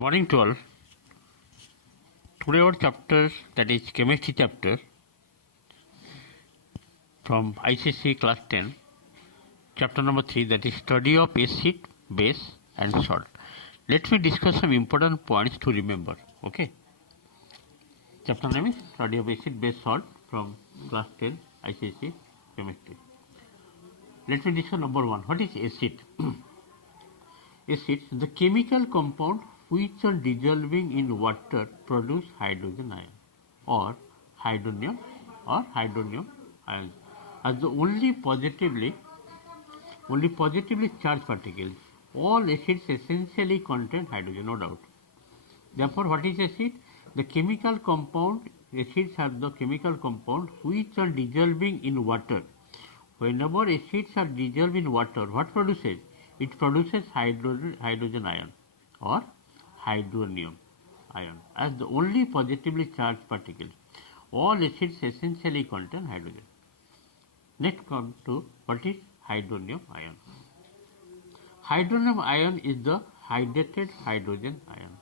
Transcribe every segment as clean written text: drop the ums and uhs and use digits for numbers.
Morning to all. Today our chapter, that is chemistry chapter from ICC class 10, chapter number 3, that is study of acid, base and salt. Let me discuss some important points to remember. Okay. Chapter name is study of acid, base, salt from class 10 ICC chemistry. Let me discuss number 1. What is acid? Acid, the chemical compound which on dissolving in water produce hydrogen ion or hydronium ion as the only positively charged particles. All acids essentially contain hydrogen, no doubt. Therefore, what is acid? The chemical compound, acids are the chemical compound which are dissolving in water. Whenever acids are dissolved in water, what produces? It produces hydrogen ion or hydronium ion as the only positively charged particles. All acids essentially contain hydrogen. Next come to what is hydronium ion. Hydronium ion is the hydrated hydrogen ion.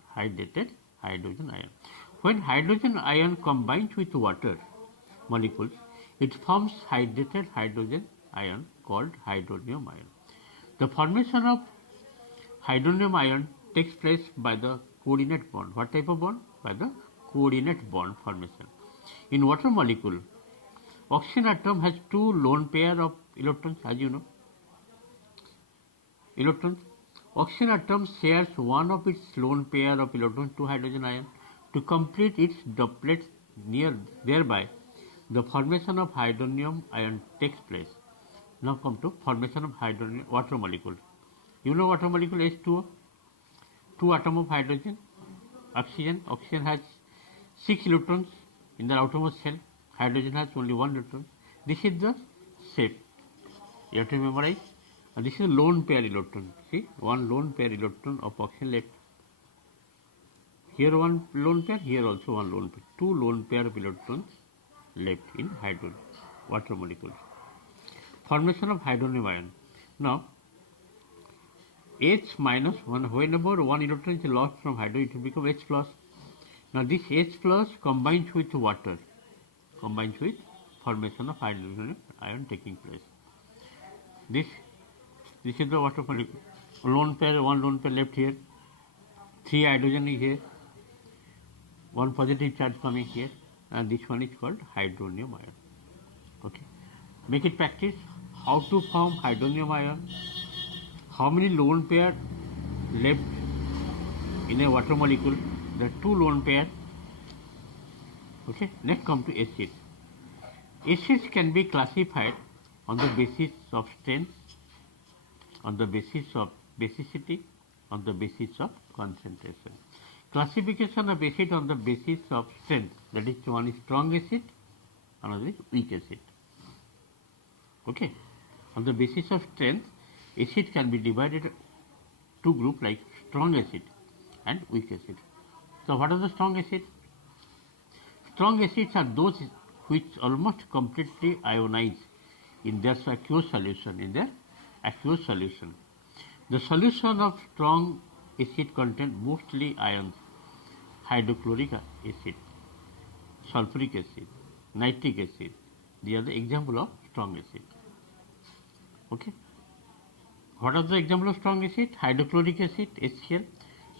When hydrogen ion combines with water molecules, it forms hydrated hydrogen ion called hydronium ion. The formation of hydronium ion takes place by the coordinate bond. What type of bond? By the coordinate bond formation. In water molecule, oxygen atom has two lone pair of electrons, as you know. Oxygen atom shares one of its lone pair of electrons to hydrogen ion to complete its doublets thereby the formation of hydronium ion takes place. Now come to formation of hydrogen water molecule. You know water molecule H2O, two atoms of hydrogen, oxygen. Oxygen has 6 electrons in the outermost shell. Hydrogen has only 1 electron. This is the shape. You have to memorize. And this is a lone pair electron. See, one lone pair electron of oxygen left. Here one lone pair, here also one lone pair. Two lone pair of electrons left in hydrogen water molecules. Formation of hydronium ion. Now, H minus, whenever one electron is lost from hydrogen, it will become H plus. Now, this H plus combines with water, formation of hydrogen ion taking place. This is the water molecule. One lone pair left here. 3 hydrogen is here. One positive charge coming here. And this one is called hydronium ion. Okay. Make it practice. How to form hydronium ion? How many lone pair left in a water molecule? There are 2 lone pair. Okay. Next come to acid. Acids can be classified on the basis of strength, on the basis of basicity, on the basis of concentration. Classification of acid on the basis of strength, that is, one is strong acid, another is weak acid. Okay. On the basis of strength, acid can be divided to groups like strong acid and weak acid. So what are the strong acids? Strong acids are those which almost completely ionize in their aqueous solution. The solution of strong acid contains mostly ions: hydrochloric acid, sulfuric acid, nitric acid. They are the example of strong acid. Okay. What are the example of strong acid? Hydrochloric acid, HCl,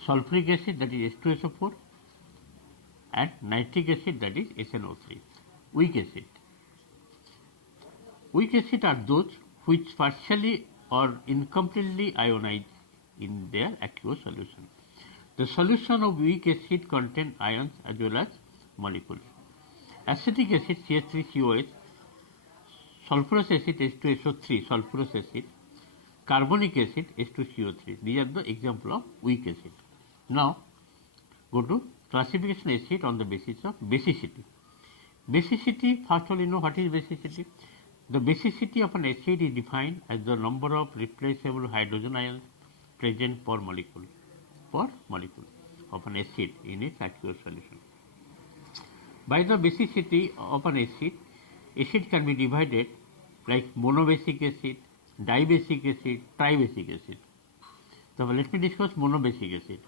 sulfuric acid, that is H2SO4, and nitric acid, that is SNO3. Weak acid. Weak acid are those which partially or incompletely ionize in their aqueous solution. The solution of weak acid contains ions as well as molecules. Acetic acid CH3COH, sulfurous acid H2SO3, sulfurous acid, carbonic acid H2CO3. These are the example of weak acid. Now, go to classification acid on the basis of basicity. Basicity, first of all, you know what is basicity? The basicity of an acid is defined as the number of replaceable hydrogen ions present per molecule of an acid in its aqueous solution. By the basicity of an acid can be divided like monobasic acid, dibasic acid, tribasic acid. So let me discuss monobasic acid.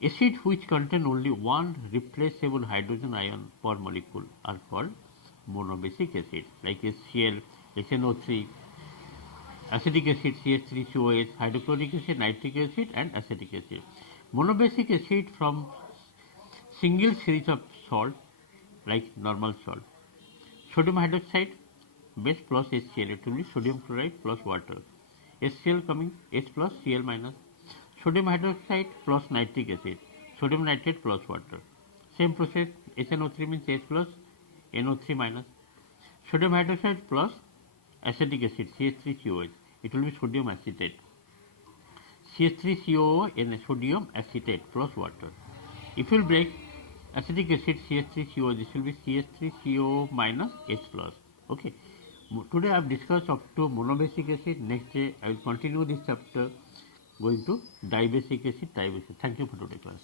Acids which contain only one replaceable hydrogen ion per molecule are called monobasic acid, like HCl, HNO3, acetic acid CH3COH, hydrochloric acid, nitric acid, and acetic acid. Monobasic acid from single series of salt, like normal salt. Sodium hydroxide base plus HCl, it will be sodium chloride plus water. HCl coming H plus Cl minus. Sodium hydroxide plus nitric acid, sodium nitrate plus water. Same process, HNO3 means H plus NO3 minus. Sodium hydroxide plus acetic acid CH3COH, it will be sodium acetate. CH3COO and sodium acetate plus water. If you will break acetic acid CH3COO, this will be CH3COO minus H plus. Okay. Today I have discussed up to monobasic acid. Next day I will continue this chapter going to dibasic acid, tribasic. Thank you for today's class.